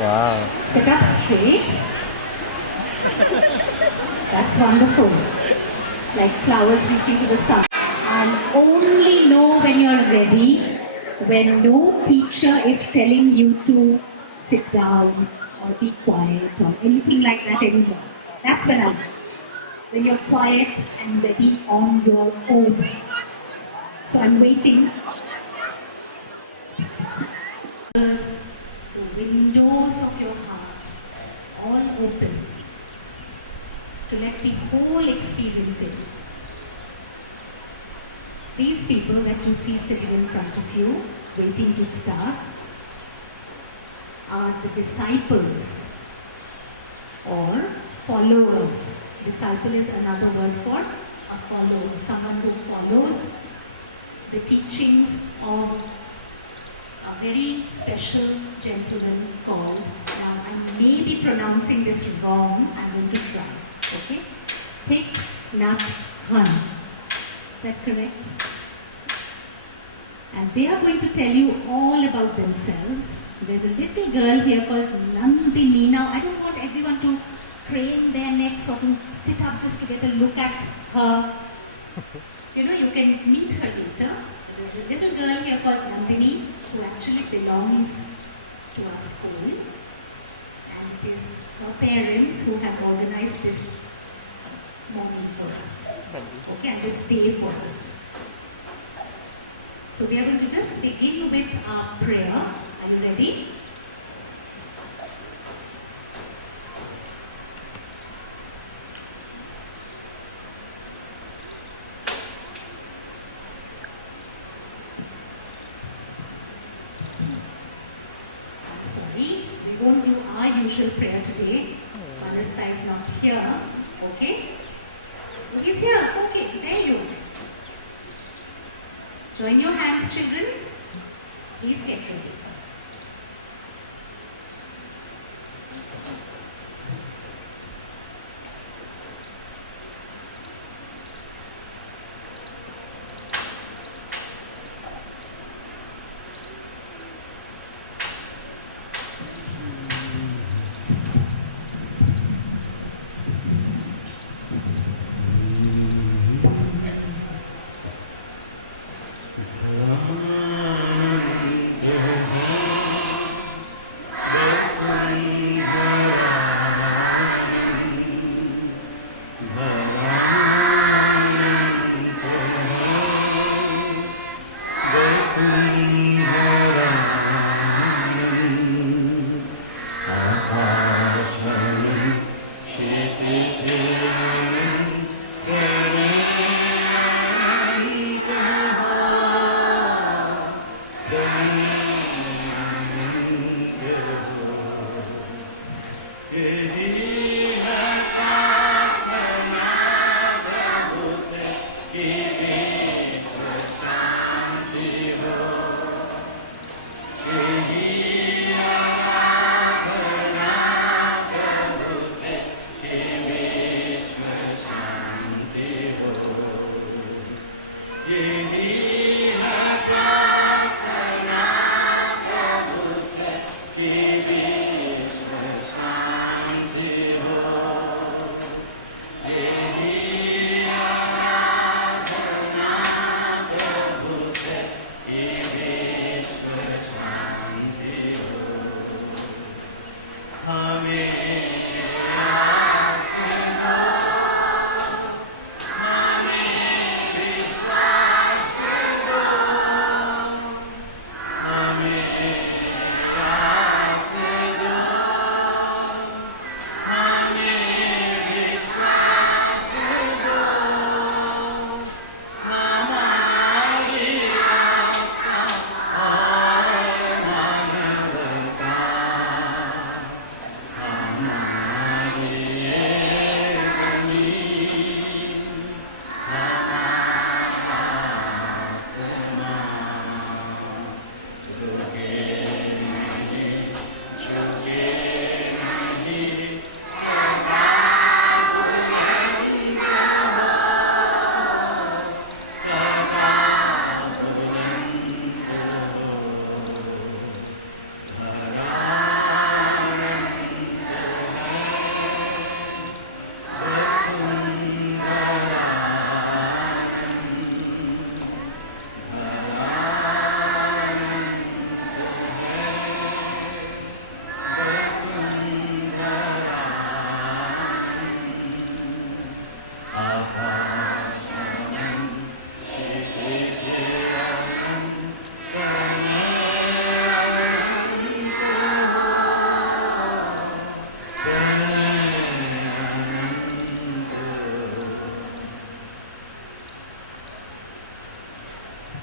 Wow. Sit up straight. That's wonderful. Like flowers reaching to the sun. And only know when you're ready, when no teacher is telling you to sit down or be quiet or anything like that anymore. That's when you're quiet and ready on your own. So I'm waiting. The windows of your heart all open to let the whole experience in. These people that you see sitting in front of you, waiting to start, are the disciples or followers. Disciple is another word for a follower, someone who follows the teachings of a very special gentleman called, now I may be pronouncing this wrong, I'm going to try, okay? Thich Nhat Hanh. Is that correct? And they are going to tell you all about themselves. There's a little girl here called Nandini. Now, I don't want everyone to crane their necks or to sit up just to get a look at her. You know, you can meet her later. There's a little girl here called Nandini who actually belongs to our school. And it is her parents who have organized this morning for us. Okay, and this day for us. So we are going to just begin with our prayer. Are you ready? We won't do our usual prayer today. Manasta is not here. Okay? He's here. Okay, there you. Join your hands, children. Please get ready.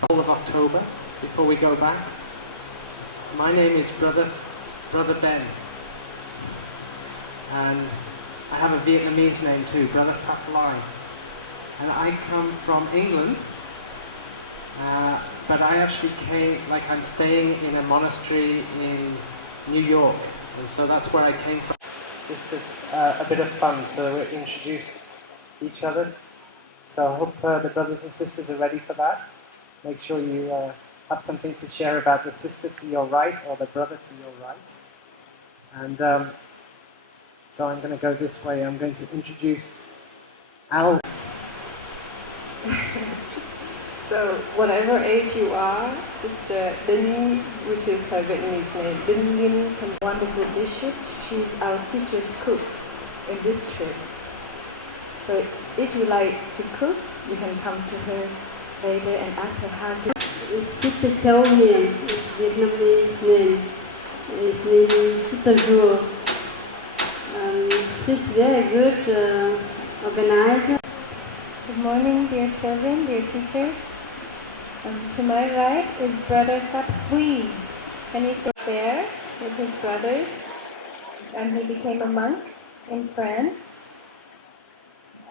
Of October, before we go back. My name is Brother Ben, and I have a Vietnamese name too, Brother Phat Lai, and I come from England, but I actually came, I'm staying in a monastery in New York, and so that's where I came from. This is a bit of fun, so we'll introduce each other. So I hope the brothers and sisters are ready for that. Make sure you have something to share about the sister to your right or the brother to your right. And so I'm going to go this way. I'm going to introduce Al. So whatever age you are, Sister Đinh, which is her Vietnamese name, Đinh Linh, can wonderful dishes. She's our teacher's cook in this trip. So if you like to cook, you can come to her later and ask her how to. Sister told him, it's Vietnamese name. It's meaning Sister Rua. She's very good organizer. Good morning, dear children, dear teachers. To my right is Brother Phap Huy. And he's there with his brothers. And he became a monk in France,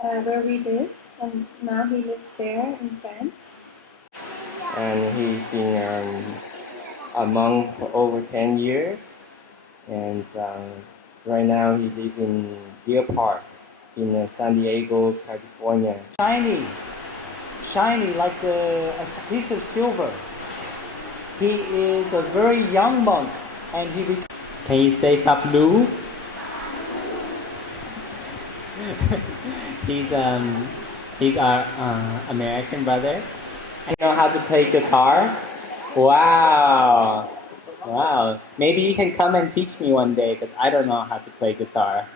where we live. And now he lives there in France. And he's been a monk for over 10 years. And right now he lives in Deer Park in San Diego, California. Shiny like a piece of silver. He is a very young monk, and he. Can you say Kaplu? He's our American brother. I know how to play guitar. Wow. Wow. Maybe you can come and teach me one day because I don't know how to play guitar.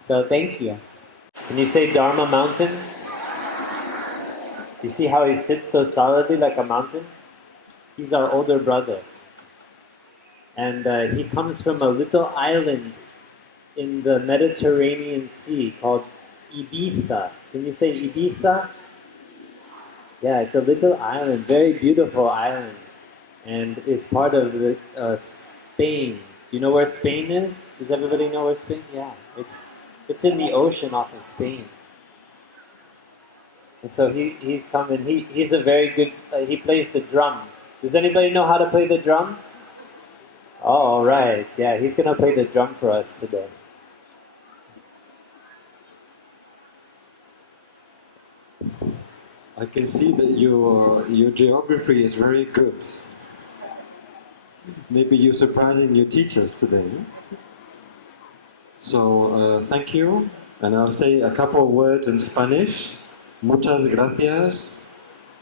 So thank you. Can you say Dharma Mountain? You see how he sits so solidly like a mountain? He's our older brother. And he comes from a little island in the Mediterranean Sea called Ibiza. Can you say Ibiza? Yeah, it's a little island, very beautiful island. And it's part of the, Spain. Do you know where Spain is? Does everybody know where Spain? Yeah, it's in the ocean off of Spain. And so he's come and he's a very good, he plays the drum. Does anybody know how to play the drum? Oh, all right. Yeah, he's going to play the drum for us today. I can see that your geography is very good. Maybe you're surprising your teachers today. So thank you, and I'll say a couple of words in Spanish. Muchas gracias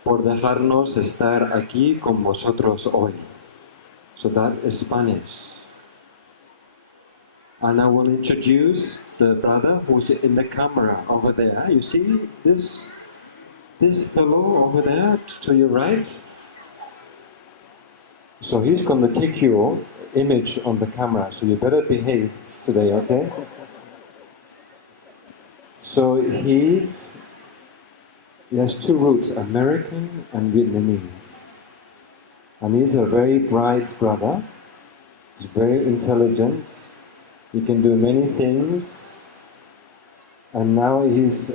por dejarnos estar aquí con vosotros hoy. So that is Spanish. And I will introduce the brother who's in the camera over there. You see this fellow over there to your right? So he's going to take your image on the camera, so you better behave today, okay? So he has two roots, American and Vietnamese. And he's a very bright brother. He's very intelligent. He can do many things. And now he's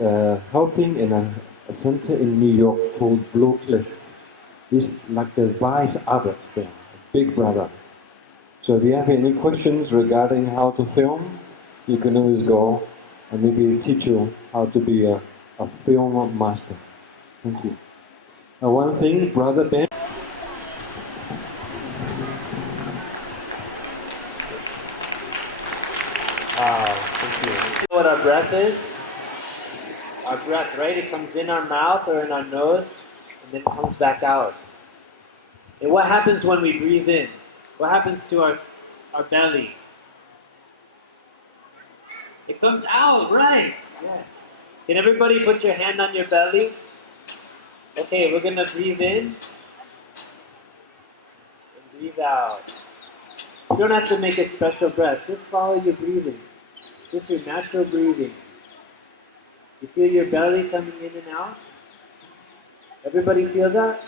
helping in a center in New York called Blue Cliff. He's like the vice abbot there, big brother. So if you have any questions regarding how to film, you can always go and maybe teach you how to be a film master. Thank you. One thing, Brother Ben. Wow, thank you. You know what our breath is? Our breath, right? It comes in our mouth or in our nose, and then comes back out. And what happens when we breathe in? What happens to our belly? It comes out, right? Yes. Can everybody put your hand on your belly? Okay, we're going to breathe in and breathe out. You don't have to make a special breath. Just follow your breathing. Just your natural breathing. You feel your belly coming in and out? Everybody feel that?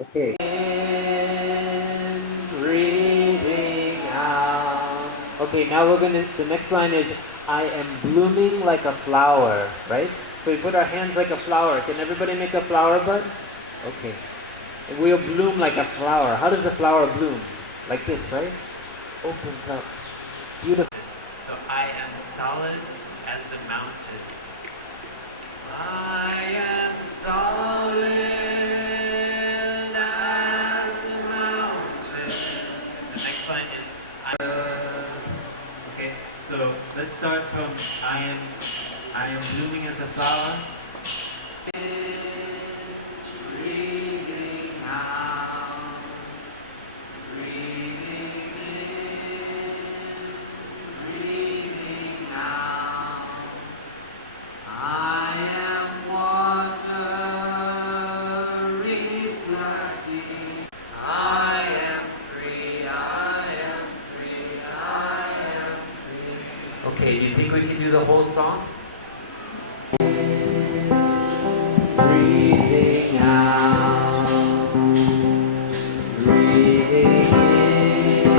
Okay. In, breathing out. Okay, now the next line is, I am blooming like a flower, right? So we put our hands like a flower. Can everybody make a flower bud? Okay. And we'll bloom like a flower. How does a flower bloom? Like this, right? Opens up. Beautiful. So I am solid as a mountain. I am solid as a mountain. The next line is okay, so let's start from I am blooming as a flower. Breathing out. Breathing in. Breathing out. I am water do the whole song? Breathing out, breathing in.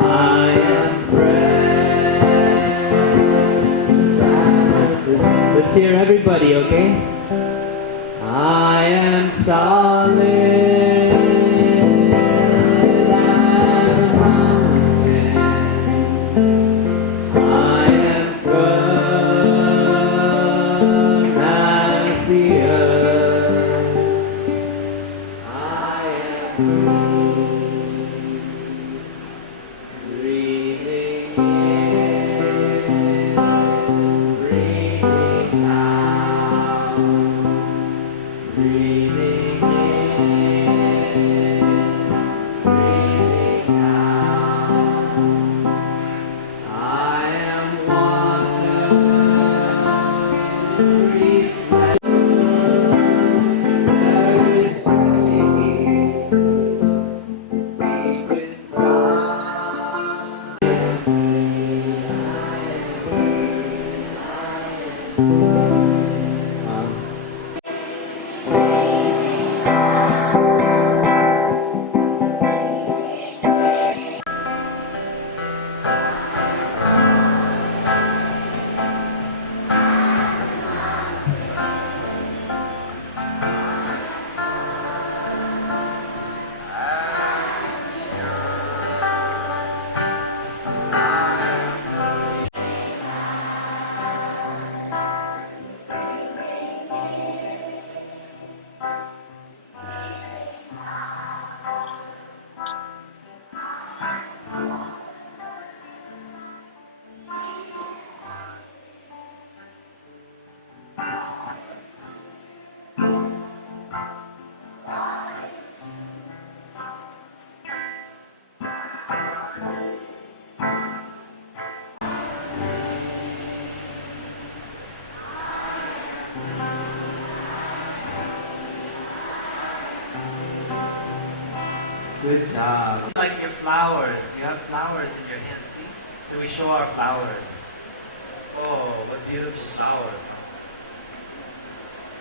I am precious. Let's hear everybody, okay? I am solid as a mountain. I am firm as the earth. I am breathing in, breathing out, breathing in, breathing out. I am water Good job. It's like your flowers. You have flowers in your hands, see? So we show our flowers. Oh, what beautiful flowers.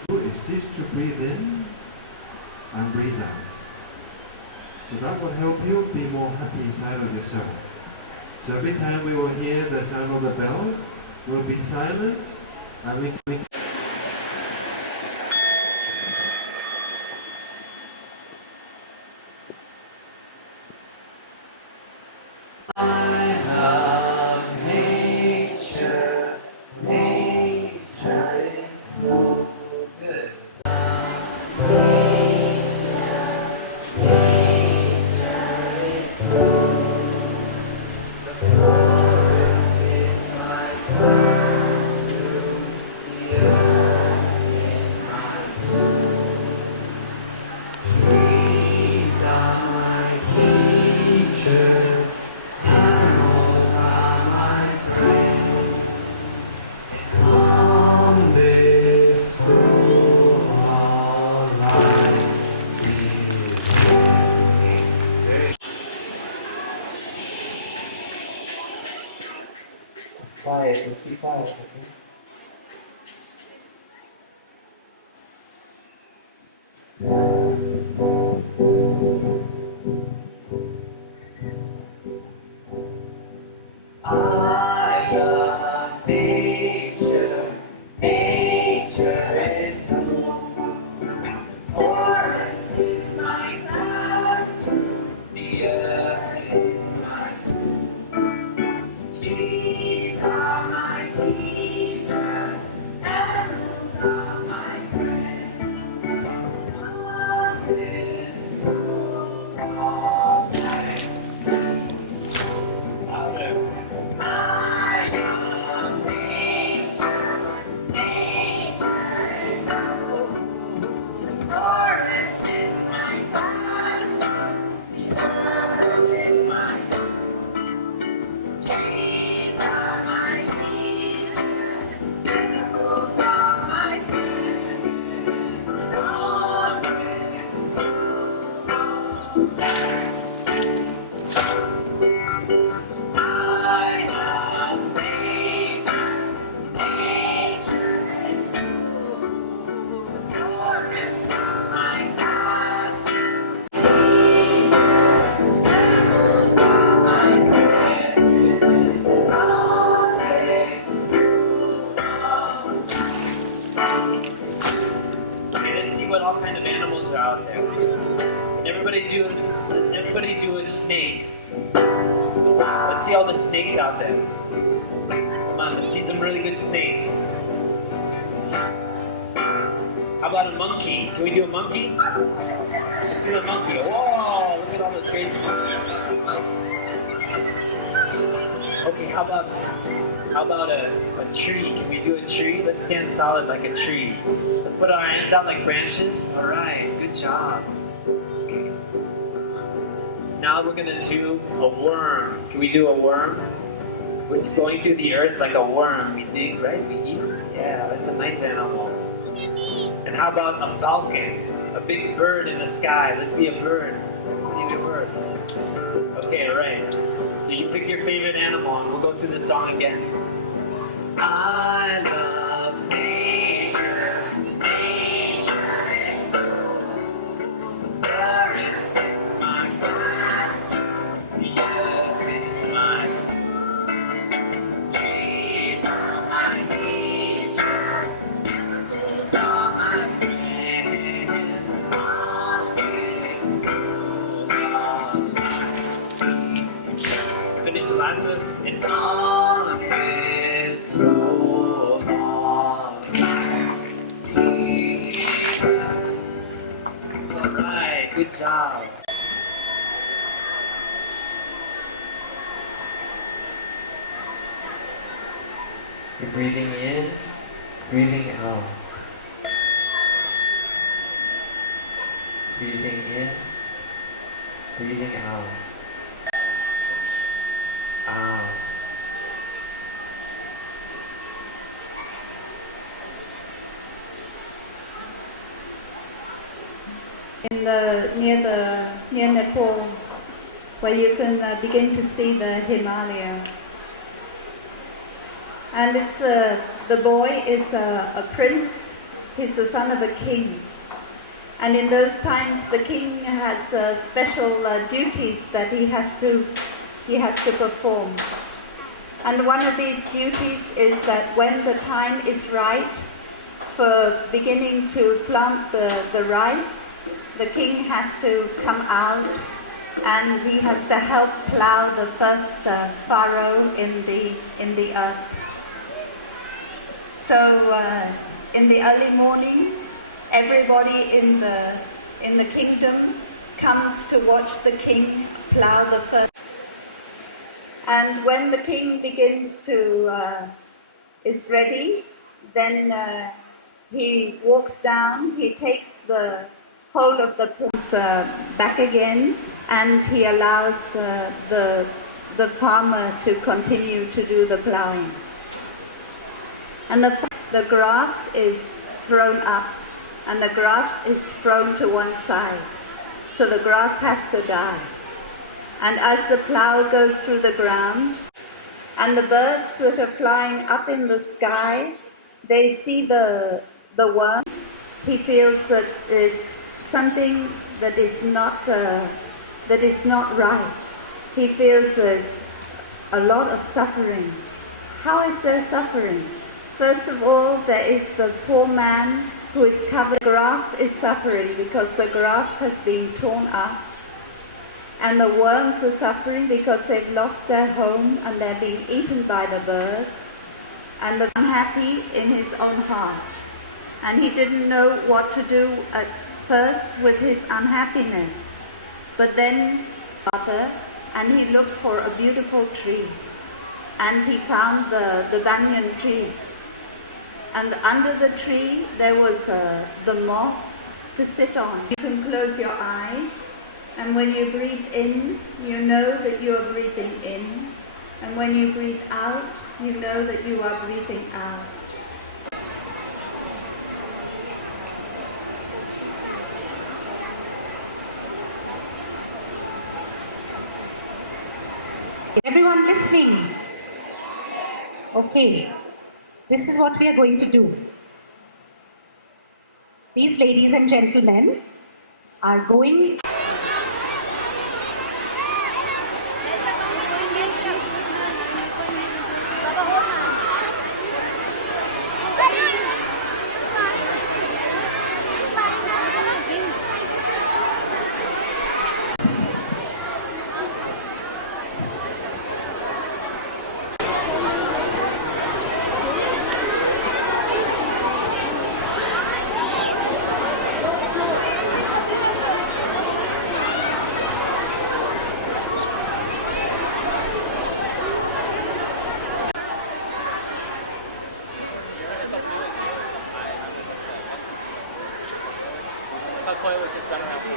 Is this to breathe in and breathe out. So that will help you be more happy inside of yourself. So every time we will hear the sound of the bell, we'll be silent and we I love nature. Nature is so good. The forest is my classroom. The earth is my school. Trees are my teachers. Animals are my friends. On this school of life is It's quiet. Let's be quiet, okay? I love nature. Nature is cool. The forest is my classroom. The earth is my school. Trees are my teachers. Animals are my friends. Love is so all night. I am nature. Nature is cool. The forest is my classroom. The earth is my school. Trees are my teachers. Animals are my friends. And on this school of life, I what all kind of animals are out there. And everybody do a snake. Let's see all the snakes out there. Come on, let's see some really good snakes. How about a monkey? Can we do a monkey? Let's do a monkey. Whoa, look at all those great monkeys. Okay, how about a tree? Can we do a tree? Let's stand solid like a tree. Let's put our hands out like branches. All right, good job. Okay. Now we're gonna do a worm. Can we do a worm? We're going through the earth like a worm. We dig, right? We eat. Yeah, that's a nice animal. And how about a falcon? A big bird in the sky. Let's be a bird. Let's be a bird. Okay, all right. So you pick your favorite animal and we'll go through the song again. I love nature. Nature is full. Forest is my classroom. The earth is my school. Trees are my teachers. Animals are my friends. All is full of life. Finish the last one. And all of this full of life. All right, good job. You're breathing in, breathing out. Breathing in, breathing out. Out. Near Nepal, where you can begin to see the Himalaya. And it's the boy is a prince. He's the son of a king. And in those times, the king has special duties that he has to perform. And one of these duties is that when the time is right for beginning to plant the rice, the king has to come out and he has to help plow the first furrow in the earth. So in the early morning, everybody in the kingdom comes to watch the king plow the first. And when the king begins to is ready, then he walks down. He takes the whole of the plants back again, and he allows the farmer to continue to do the plowing. And the grass is thrown up, and the grass is thrown to one side. So the grass has to die. And as the plow goes through the ground, and the birds that are flying up in the sky, they see the worm. He feels that there's something that is not right. He feels there's a lot of suffering. How is there suffering? First of all, there is the poor man who is covered. Grass is suffering because the grass has been torn up. And the worms are suffering because they've lost their home and they're being eaten by the birds. And they're unhappy in his own heart. And he didn't know what to do at first with his unhappiness. But then, and he looked for a beautiful tree. And he found the banyan tree. And under the tree, there was the moss to sit on. You can close your eyes. And when you breathe in, you know that you are breathing in. And when you breathe out, you know that you are breathing out. Everyone listening? Okay, this is what we are going to do. These ladies and gentlemen are going toilet just done around here.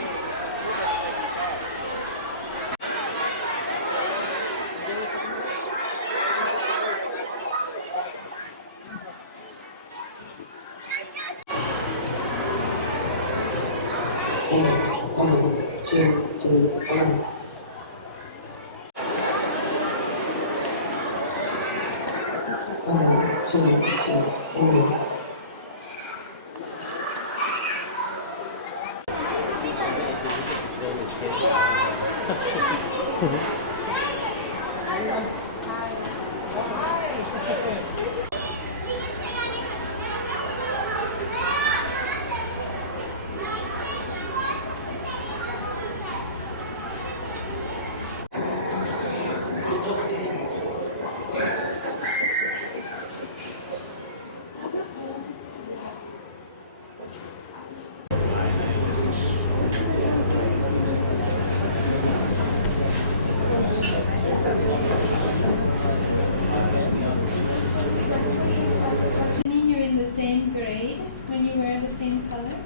You're in the same grade when you wear the same color?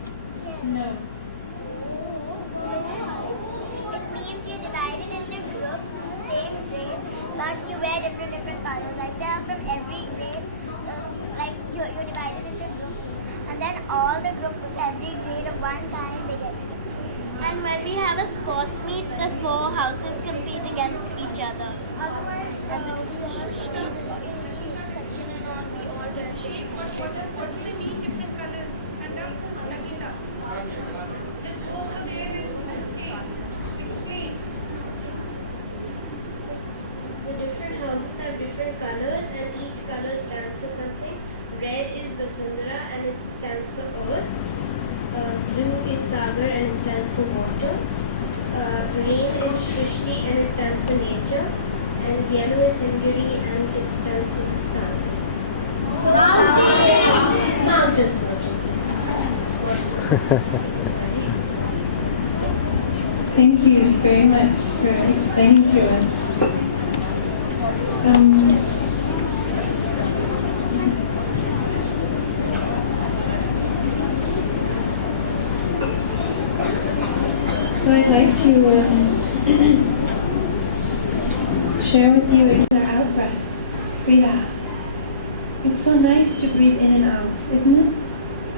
No. It means you're divided into groups in the same grade, but you wear different colors. Like they are from every grade, like you're divided into groups, and then all the groups of every grade of one kind they get together. And when we have a sports meet, the 4 houses compete against each other. What do they mean different colors? And Nagita, this over there is explain. The different houses have different colors and each color stands for something. Red is Vasundhara and it stands for earth. Blue is Sagar and it stands for water. Green is Shri and it stands for nature. And yellow is Hinduri and it stands for the sun. Mountains. Thank you very much for explaining to us. So I'd like to share with you our out breath. Breathe out. It's so nice to breathe in and out, isn't it?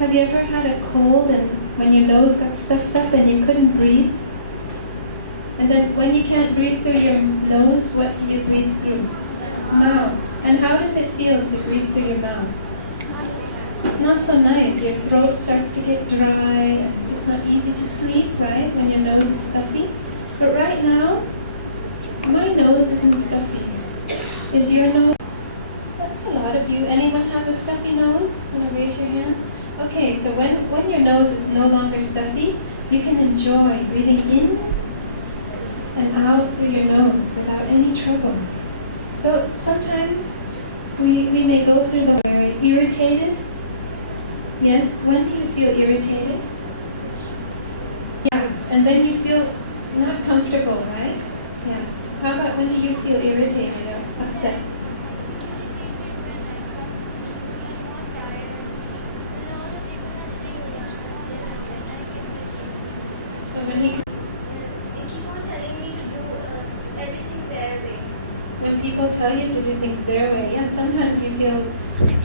Have you ever had a cold and when your nose got stuffed up and you couldn't breathe? And then when you can't breathe through your nose, what do you breathe through? Mouth. And how does it feel to breathe through your mouth? It's not so nice. Your throat starts to get dry. It's not easy to sleep, right, when your nose is stuffy. But right now, my nose isn't stuffy. Is your nose? A lot of you. Anyone have a stuffy nose? Want to raise your hand? Okay, so when your nose is no longer stuffy, you can enjoy breathing in and out through your nose without any trouble. So sometimes we may go through the very irritated. Yes, when do you feel irritated? Yeah, and then you feel not comfortable, right? Yeah. How about when do you feel irritated or upset? So when you people tell you to do things their way, yeah, sometimes you feel,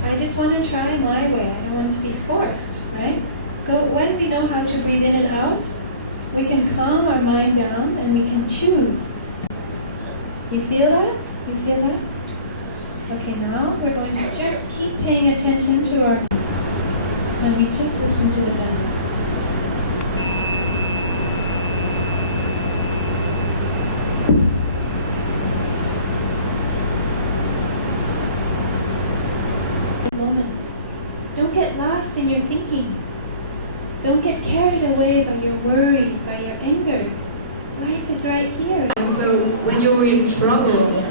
I just want to try my way. I don't want to be forced, right? So when we know how to breathe in and out, we can calm our mind down and we can choose. You feel that? You feel that? Okay, now we're going to just keep paying attention to our breath. And we just listen to the breath. Don't get lost in your thinking. Don't get carried away by your worries, by your anger. Life is right here. And so when you're in trouble,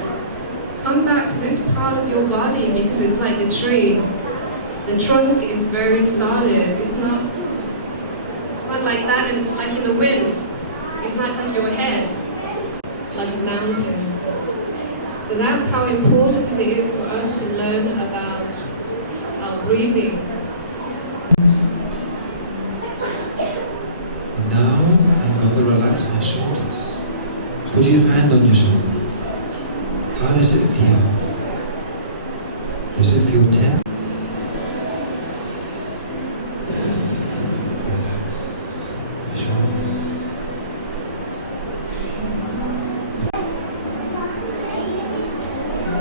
come back to this part of your body because it's like a tree. The trunk is very solid. It's not like that like in the wind. It's not like your head. It's like a mountain. So that's how important it is for us to learn about breathing. the shoulders. Put your hand on your shoulder. How does it feel? Does it feel tense? Relax your shoulders.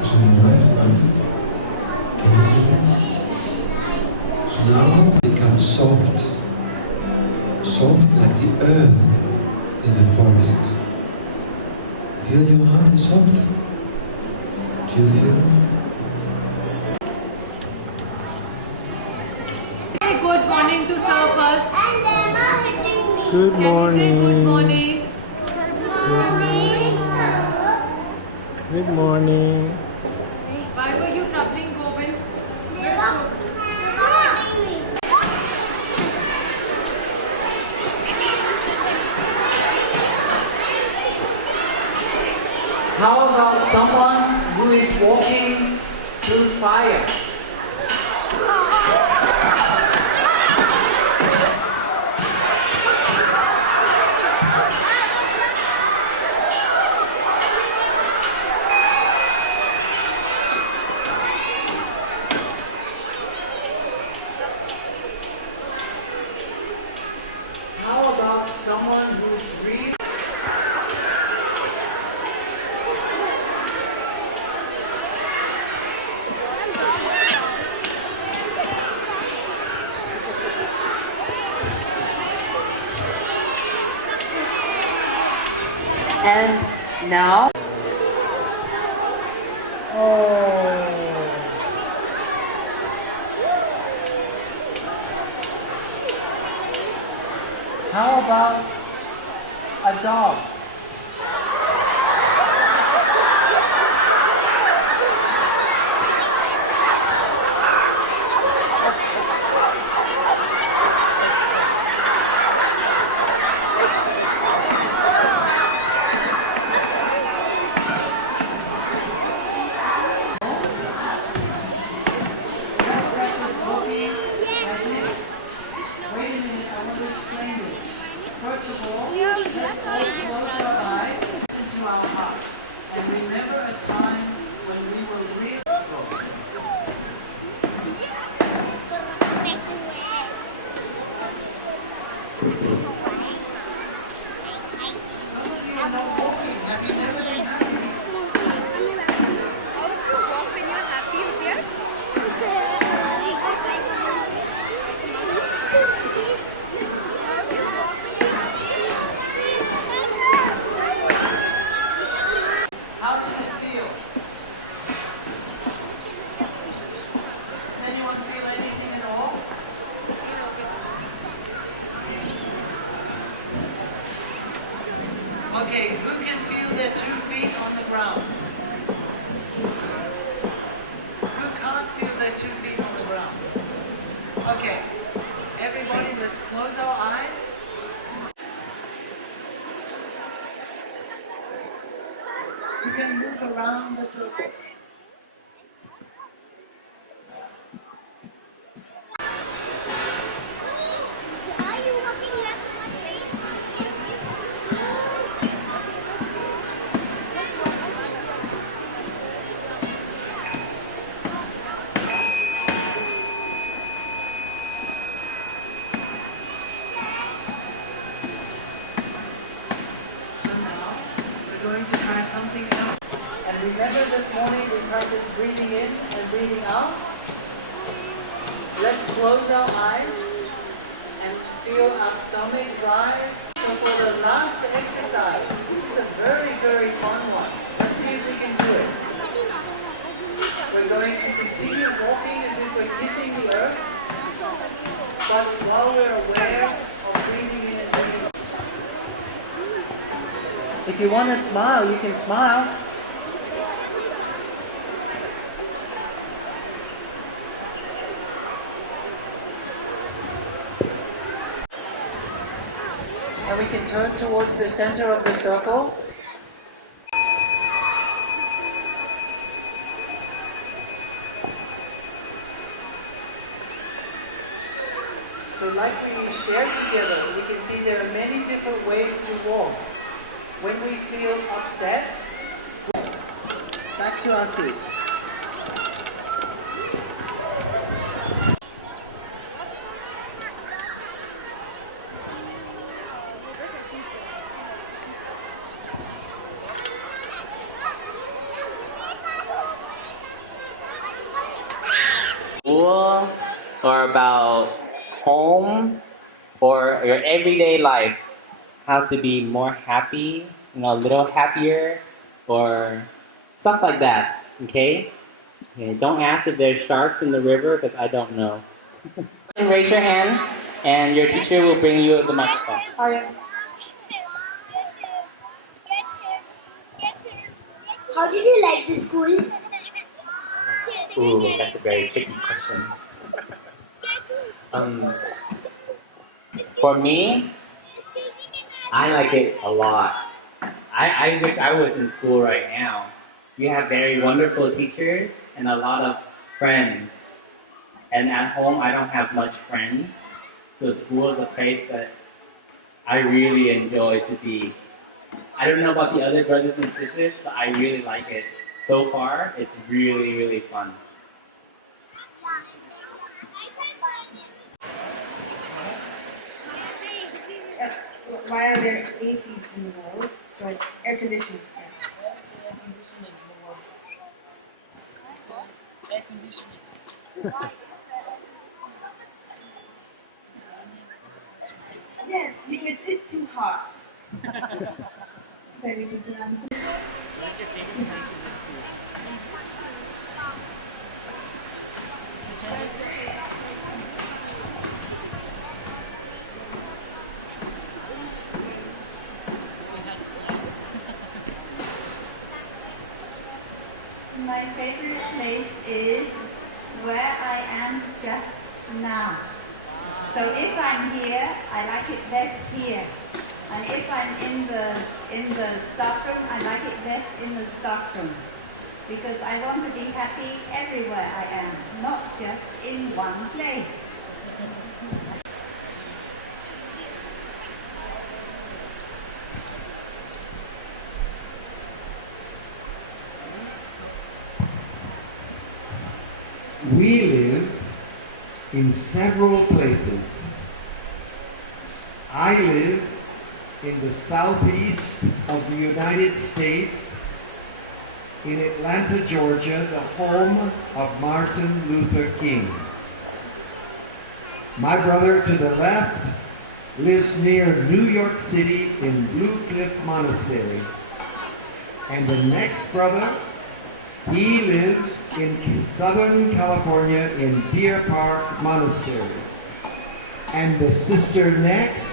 So right front. Can you feel it? So now it becomes soft. Soft like the earth in the forest. Feel your heart is soft. Do you feel? Say good morning to surfers. And them are hitting me. Good Can you say good morning. morning? Good morning. Why were you troubling Govind? They were hitting me. How about someone who is walking through fire? How about someone who's really and now? How about a dog? Let's practice walking as if. Wait a minute, I want to explain this. First of all, let's all close our eyes, listen to our heart, and remember a time when we were really slow. Some of you are not walking. Have you never been happy? How do you walk when you're happy, dear? How does it feel? Does anyone feel anything at all? Okay, who can feel their 2 feet on the ground? Who can't feel their 2 feet on the ground? Okay, everybody, let's close our eyes. You can move around the circle. Are you walking left on my face? So now we're going to try something else. And remember this morning we practiced breathing in and breathing out. Let's close our eyes and feel our stomach rise. So for the last exercise, this is a very, very fun one. Let's see if we can do it. We're going to continue walking as if we're kissing the earth, but while we're aware of breathing in and breathing out. If you want to smile, you can smile. And we can turn towards the center of the circle. So like we shared together, we can see there are many different ways to walk. When we feel upset, back to our seats. School or about home or your everyday life, how to be more happy, a little happier or stuff like that, okay? Okay, don't ask if there's sharks in the river because I don't know. Raise your hand and your teacher will bring you the microphone. How did you like the school? Ooh, that's a very tricky question. For me, I like it a lot. I wish I was in school right now. You have very wonderful teachers and a lot of friends. And at home, I don't have much friends. So school is a place that I really enjoy to be. I don't know about the other brothers and sisters, but I really like it. So far, it's really, really fun. Why are there ACs in the world? Like air conditioning. Air conditioning. Yes, because it's too hot. It's very good answer. What's your favorite place in this school? My favorite place is where I am just now. So if I'm here, I like it best here. And if I'm in the stockroom, I like it best in the stockroom. Because I want to be happy everywhere I am, not just in one place. We live in several places. I live in the southeast of the United States, in Atlanta, Georgia, the home of Martin Luther King. My brother to the left lives near New York City in Blue Cliff Monastery. And the next brother, he lives in Southern California in Deer Park Monastery. And the sister next,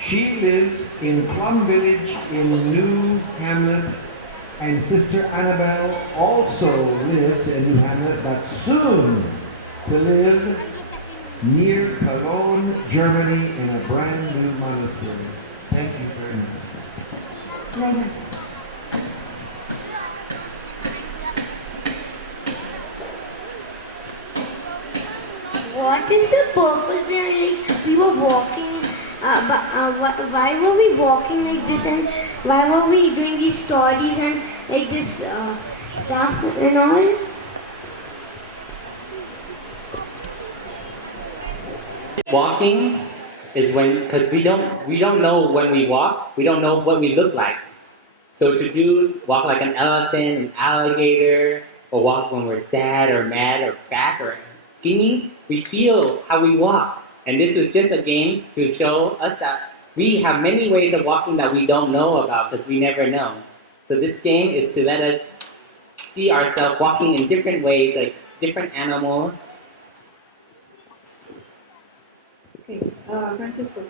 she lives in Plum Village in New Hamlet. And Sister Annabelle also lives in New Hamlet, but soon to live near Cologne, Germany, in a brand new monastery. Thank you very much. What is the purpose behind like we were walking? Why were we walking like this, and why were we doing these stories and like this stuff and all? Walking is when, because we don't know when we walk, we don't know what we look like. So to walk like an elephant, an alligator, or walk when we're sad or mad or fat or skinny, we feel how we walk. And this is just a game to show us that we have many ways of walking that we don't know about because we never know. So this game is to let us see ourselves walking in different ways, like different animals. Okay, Francisco.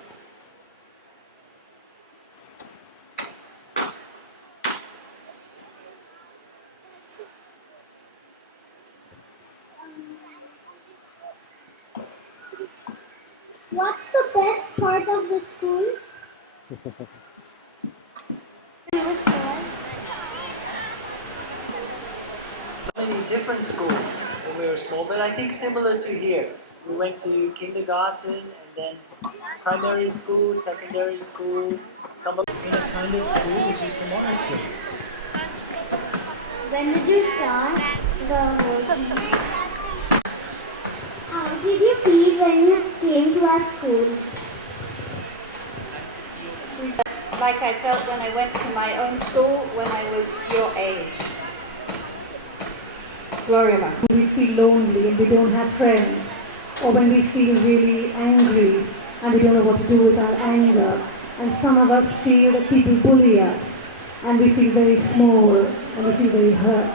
What's the best part of the school? So many different schools when we were small, but I think similar to here. We went to kindergarten and then primary school, secondary school, some of kind of school, which is the monastery. When did you start the whole thing? How did you feel when you came to our school? Like I felt when I went to my own school when I was your age. Gloria, we feel lonely and we don't have friends, or when we feel really angry and we don't know what to do with our anger, and some of us feel that people bully us and we feel very small and we feel very hurt.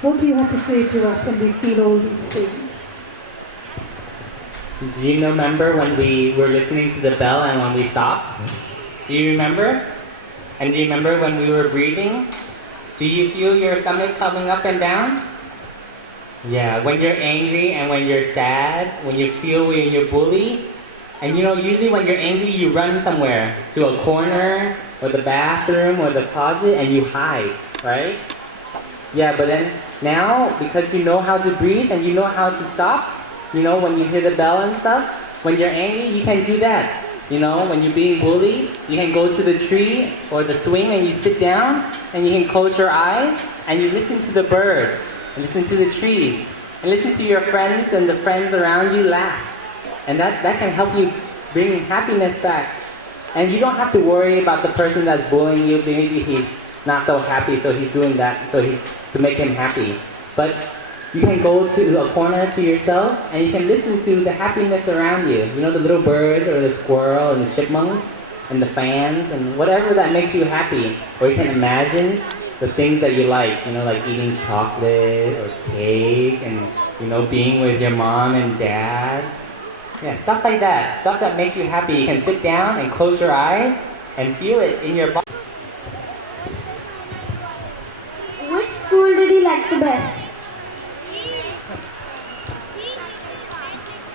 What do you have to say to us when we feel all these things? Do you remember when we were listening to the bell and when we stopped? Do you remember? And do you remember when we were breathing? Do you feel your stomach coming up and down? Yeah, when you're angry and when you're sad, when you're bullied, and usually when you're angry, you run somewhere to a corner or the bathroom or the closet and you hide, right? Yeah, but then now, because you know how to breathe and you know how to stop, when you hear the bell and stuff, when you're angry, you can do that. When you're being bullied, you can go to the tree or the swing and you sit down and you can close your eyes and you listen to the birds and listen to the trees and listen to your friends and the friends around you laugh. And that can help you bring happiness back. And you don't have to worry about the person that's bullying you. Maybe he's not so happy, so he's doing that to make him happy. But you can go to a corner to yourself and you can listen to the happiness around you. The little birds or the squirrel and the chipmunks and the fans and whatever that makes you happy. Or you can imagine the things that you like eating chocolate or cake and, being with your mom and dad. Yeah, stuff like that. Stuff that makes you happy. You can sit down and close your eyes and feel it in your body. Which school did you like the best?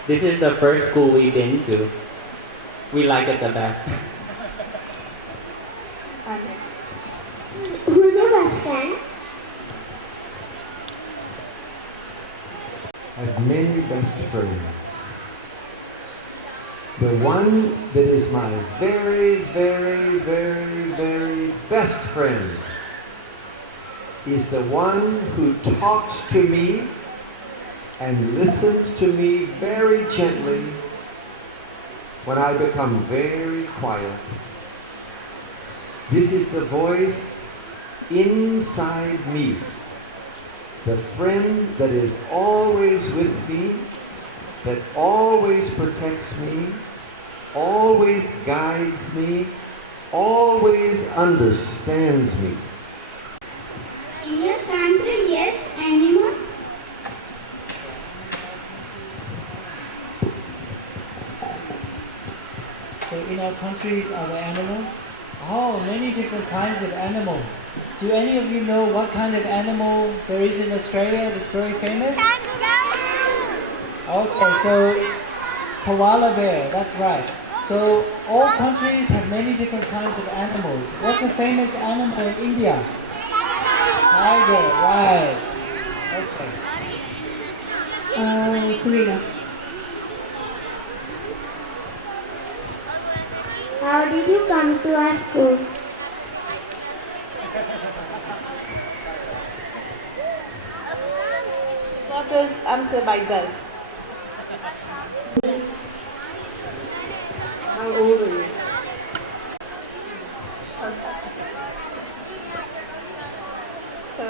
This is the first school we've been to. We like it the best. Who's your best friend? I have many best friends. The one that is my very, very, very, very best friend is the one who talks to me and listens to me very gently when I become very quiet. This is the voice inside me, the friend that is always with me, that always protects me, always guides me, always understands me. In your country, yes, animal? So in our countries, are there animals? Oh, many different kinds of animals. Do any of you know what kind of animal there is in Australia that's very famous? Okay, so koala bear, that's right. So all countries have many different kinds of animals. What's a famous animal in India? Tiger, right. Okay. Serena. How did you come to our school? What does answer by does? How old are you? So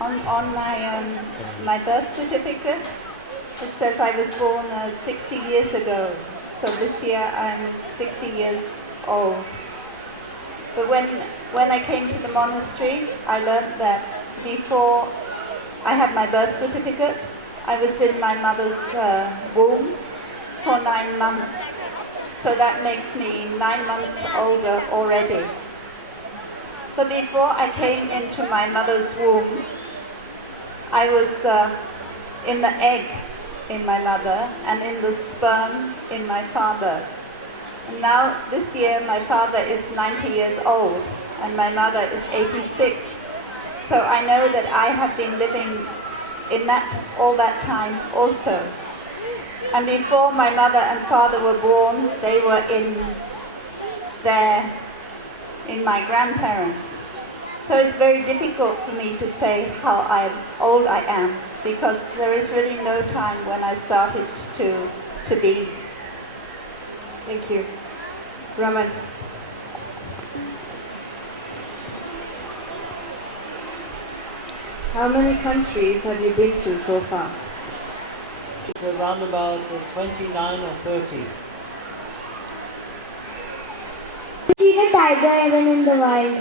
on my birth certificate, it says I was born 60 years ago. So this year I'm 60 years old. But when I came to the monastery, I learned that before I had my birth certificate, I was in my mother's womb for 9 months. So that makes me 9 months older already. But before I came into my mother's womb, I was in the egg in my mother and in the sperm in my father. And now this year my father is 90 years old and my mother is 86. So I know that I have been living in that all that time also. And before my mother and father were born, they were in my grandparents. So it's very difficult for me to say how old I am, because there is really no time when I started to be. Thank you. Raman. How many countries have you been to so far? It's around about 29 or 30. See the tiger even in the wild.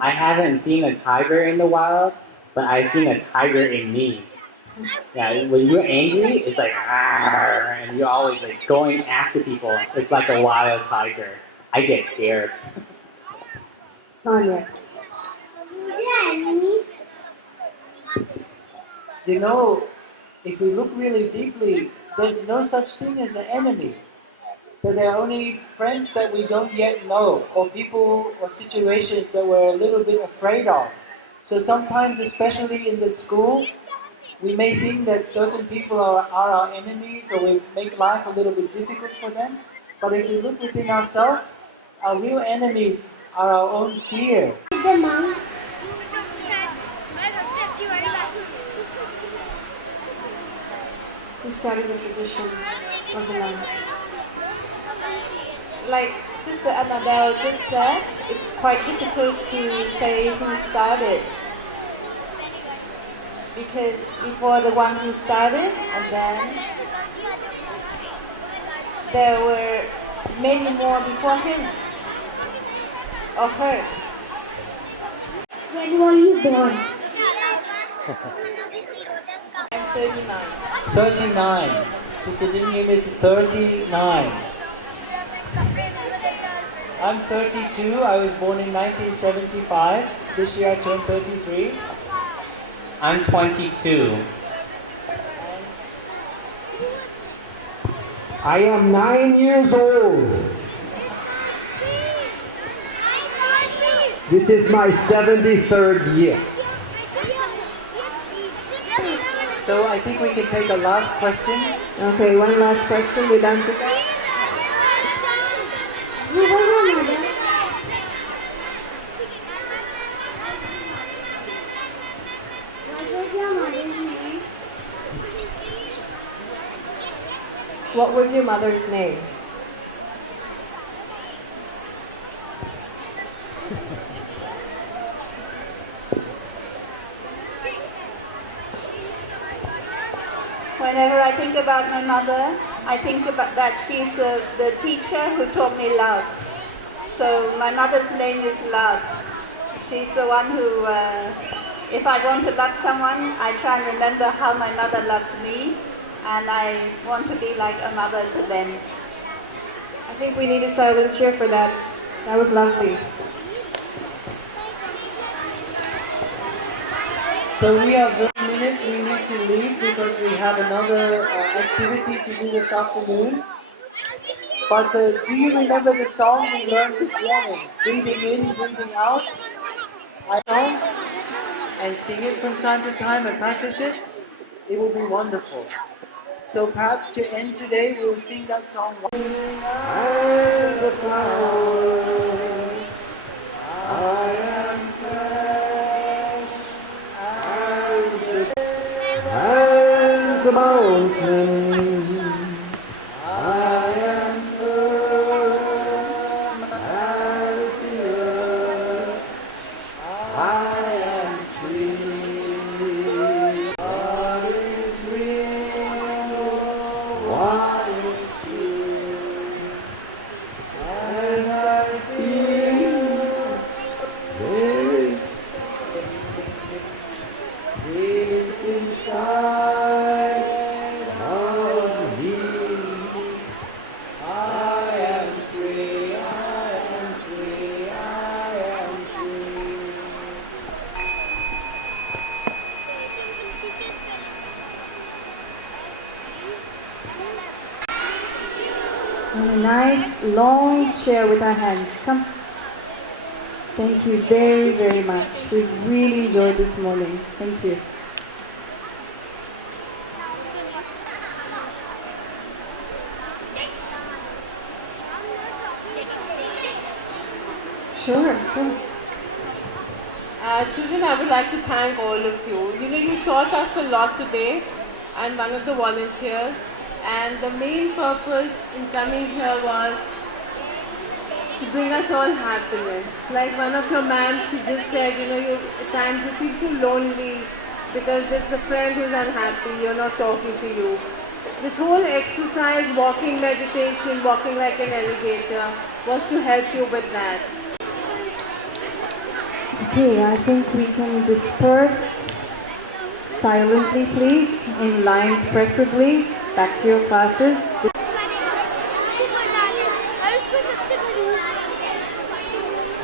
I haven't seen a tiger in the wild, but I've seen a tiger in me. Yeah, when you're angry, it's like, "Arr," and you're always like going after people. It's like a wild tiger. I get scared. Tanya. You know, if we look really deeply, there's no such thing as an enemy. That there are only friends that we don't yet know, or people or situations that we're a little bit afraid of. So sometimes, especially in the school, we may think that certain people are our enemies, or we make life a little bit difficult for them. But if we look within ourselves, our real enemies are our own fear. Who started the tradition of the monks? Like Sister Annabelle just said, it's quite difficult to say who started. Because before the one who started, and then there were many more before him or her. When were you born? I'm 39. 39. Sister Ding Him is 39. I'm 32. I was born in 1975. This year I turned 33. I'm 22. I am 9 years old. This is my 73rd year. So I think we can take a last question. Okay, one last question. We're done with that. Who was your mother? What was your mother's name? What was your mother's name? Whenever I think about my mother, I think about that she's the teacher who taught me love. So my mother's name is Love. She's the one who, if I want to love someone, I try and remember how my mother loved me, and I want to be like a mother to them. I think we need a silent cheer for that. That was lovely. So we have 30 minutes. We need to leave because we have another activity to do this afternoon. But do you remember the song we learned this morning? Breathing in, breathing out. I song and sing it from time to time and practice it. It will be wonderful. So perhaps to end today, we will sing that song. As a flower, I am fresh as the mountain. I am firm as the earth. I am free. What is real? What is true? And I feel very deep inside of me. I am free, I am free, I am free. And a nice long cheer with our hands. Come. Thank you very, very much. We really enjoyed this morning. Thank you. Sure. Children, I would like to thank all of you. You taught us a lot today. I'm one of the volunteers, and the main purpose in coming here was to bring us all happiness. Like one of your ma'ams, she just said, at times you feel too lonely because there's a friend who's unhappy, you're not talking to you. This whole exercise, walking meditation, walking like an alligator, was to help you with that. Okay, I think we can disperse silently, please, in lines preferably. Back to your classes.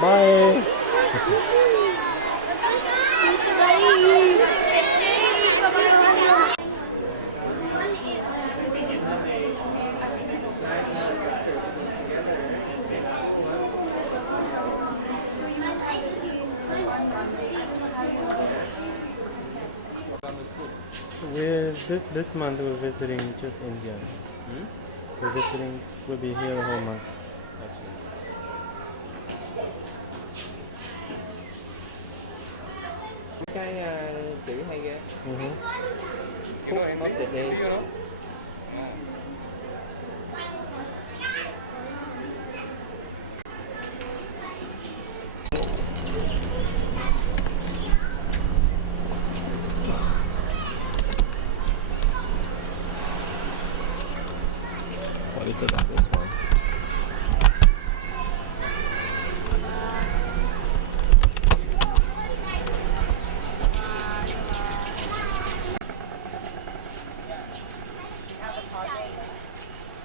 Bye. This month we're visiting just India. We'll be here the whole month. Cái chữ hay ghê. Cook of the day. What is about this one?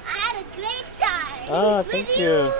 I had a great time. Ah, thank you.